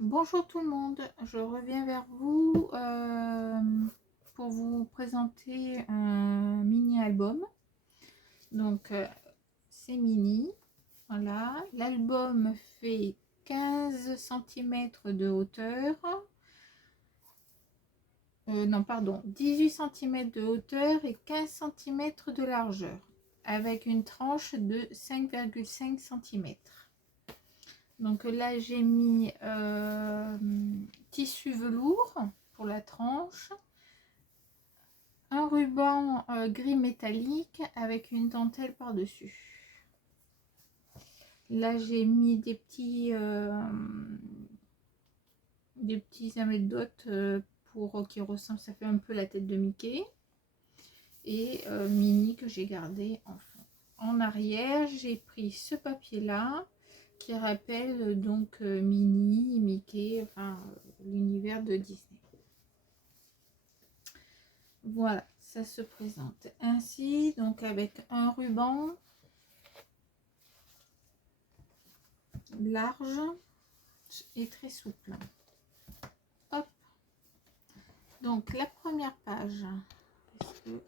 Bonjour tout le monde, je reviens vers vous pour vous présenter un mini-album. Donc c'est mini, voilà. L'album fait 15 cm de hauteur, non pardon, 18 cm de hauteur et 15 cm de largeur, avec une tranche de 5,5 cm. Donc là j'ai mis tissu velours pour la tranche, un ruban gris métallique avec une dentelle par dessus. Là j'ai mis des petits amédotes pour qui ressemblent, ça fait un peu la tête de Mickey, et Minnie que j'ai gardé en fond. En arrière j'ai pris ce papier là qui rappelle donc Minnie, Mickey, enfin l'univers de Disney. Voilà, ça se présente ainsi, donc avec un ruban large et très souple. Hop. Donc la première page, parce que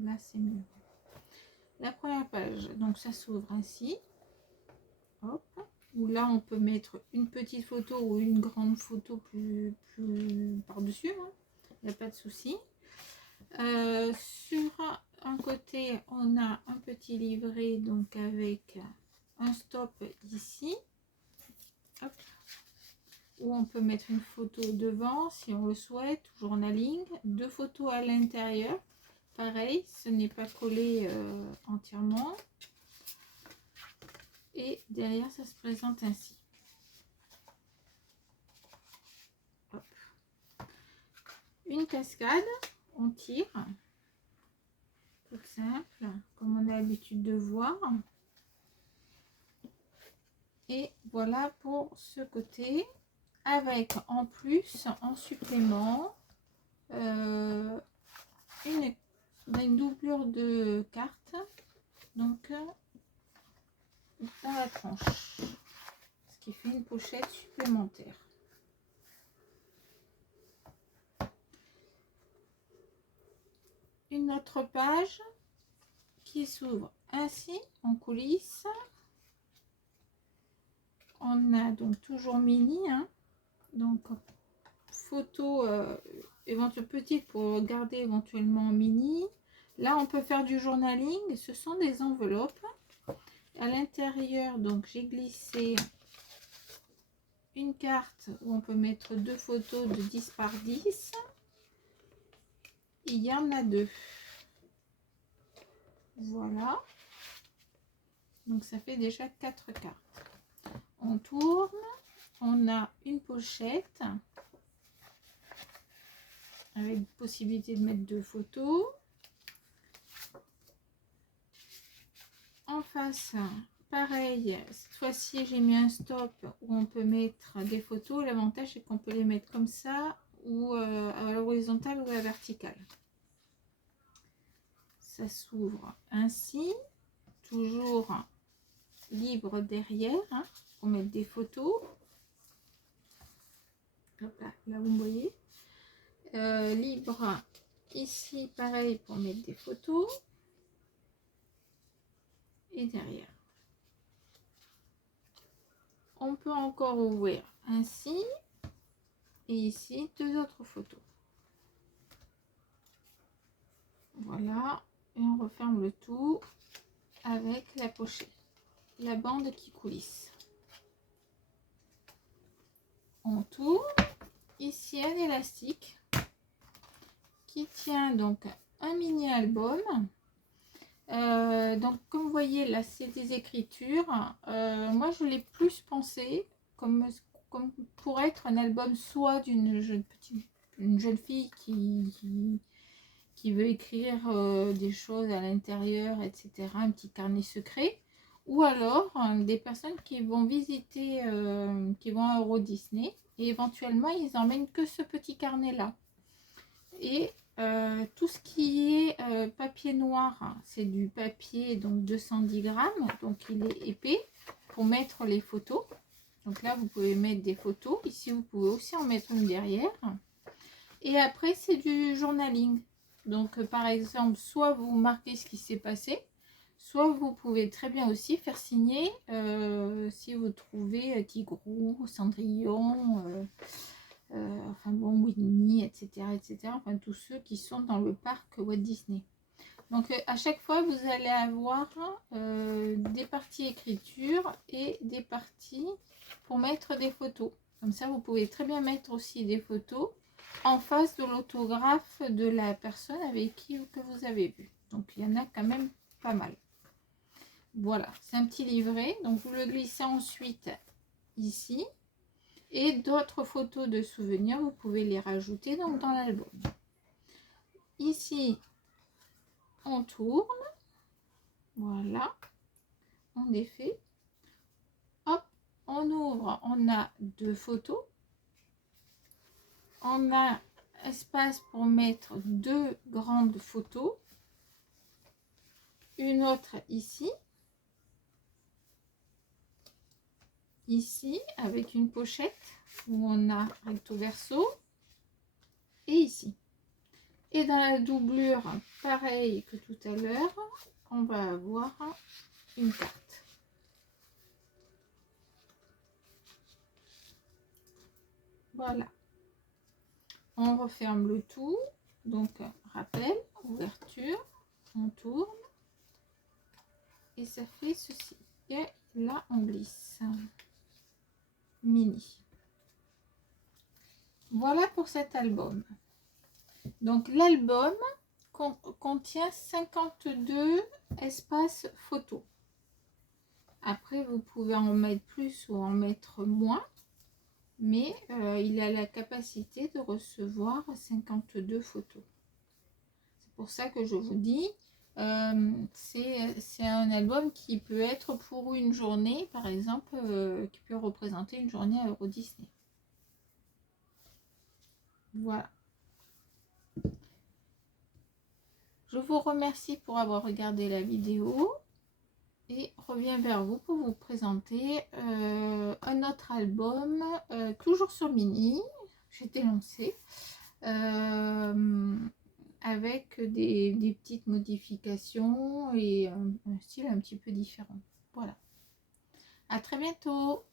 là c'est mieux. La première page, donc ça s'ouvre ainsi. Hop. Où là on peut mettre une petite photo ou une grande photo plus par-dessus, hein. Il n'y a pas de souci. Sur un côté on a un petit livret donc avec un stop ici. Hop. Où on peut mettre une photo devant si on le souhaite, journaling, deux photos à l'intérieur, pareil, ce n'est pas collé entièrement, et derrière ça se présente ainsi. Hop. Une cascade, on tire, tout simple, comme on a l'habitude de voir, et voilà pour ce côté, avec en plus, en supplément, une doublure de carte, donc dans la tranche, ce qui fait une pochette supplémentaire. Une autre page qui s'ouvre ainsi en coulisses. On a donc toujours Minnie, hein, donc photo éventuellement petite pour garder éventuellement Minnie. Là on peut faire du journaling, ce sont des enveloppes. À l'intérieur donc j'ai glissé une carte où on peut mettre deux photos de 10 par 10. Il y en a deux. Voilà. Donc ça fait déjà 4 cartes. On tourne. On a une pochette avec possibilité de mettre deux photos. En face, pareil, cette fois-ci j'ai mis un stop où on peut mettre des photos. L'avantage c'est qu'on peut les mettre comme ça ou à l'horizontale ou à la verticale. Ça s'ouvre ainsi, toujours libre derrière, hein, pour mettre des photos. Hop là vous me voyez. Libre ici, pareil, pour mettre des photos. Et derrière. On peut encore ouvrir ainsi. Et ici, deux autres photos. Voilà. Et on referme le tout avec la pochette. La bande qui coulisse. On tourne. Ici, un élastique qui tient donc un mini album. Donc comme vous voyez là c'est des écritures, moi je l'ai plus pensé comme pour être un album soit d'une jeune fille qui veut écrire des choses à l'intérieur, etc., un petit carnet secret, ou alors des personnes qui vont visiter, qui vont à Euro Disney et éventuellement ils emmènent que ce petit carnet là. Et tout ce qui est papier noir, hein, c'est du papier donc 210 grammes, donc il est épais pour mettre les photos. Donc là, vous pouvez mettre des photos. Ici, vous pouvez aussi en mettre une derrière. Et après, c'est du journaling. Donc, par exemple, soit vous marquez ce qui s'est passé, soit vous pouvez très bien aussi faire signer si vous trouvez Tigrou, Cendrillon, enfin bon, Winnie, etc., etc. Enfin, tous ceux qui sont dans le parc Walt Disney. Donc, à chaque fois, vous allez avoir des parties écriture et des parties pour mettre des photos. Comme ça, vous pouvez très bien mettre aussi des photos en face de l'autographe de la personne avec qui que vous avez vu. Donc, il y en a quand même pas mal. Voilà, c'est un petit livret. Donc, vous le glissez ensuite ici. Et d'autres photos de souvenirs, vous pouvez les rajouter donc dans l'album. Ici, on tourne. Voilà. On défait. Hop, on ouvre. On a 2 photos. On a espace pour mettre 2 grandes photos. Une autre ici. Ici, avec une pochette où on a recto verso. Et ici. Et dans la doublure, pareil que tout à l'heure, on va avoir une carte. Voilà. On referme le tout. Donc, rappel, ouverture, on tourne. Et ça fait ceci. Et là, on glisse. Mini. Voilà pour cet album. Donc, l'album contient 52 espaces photos. Après, vous pouvez en mettre plus ou en mettre moins. Mais il a la capacité de recevoir 52 photos. C'est pour ça que je vous dis, c'est un album qui peut être pour une journée, par exemple, qui peut représenter une journée à Euro Disney. Voilà. Je vous remercie pour avoir regardé la vidéo et reviens vers vous pour vous présenter un autre album, toujours sur Mini. J'étais lancée. Avec des petites modifications et un style un petit peu différent. Voilà. À très bientôt.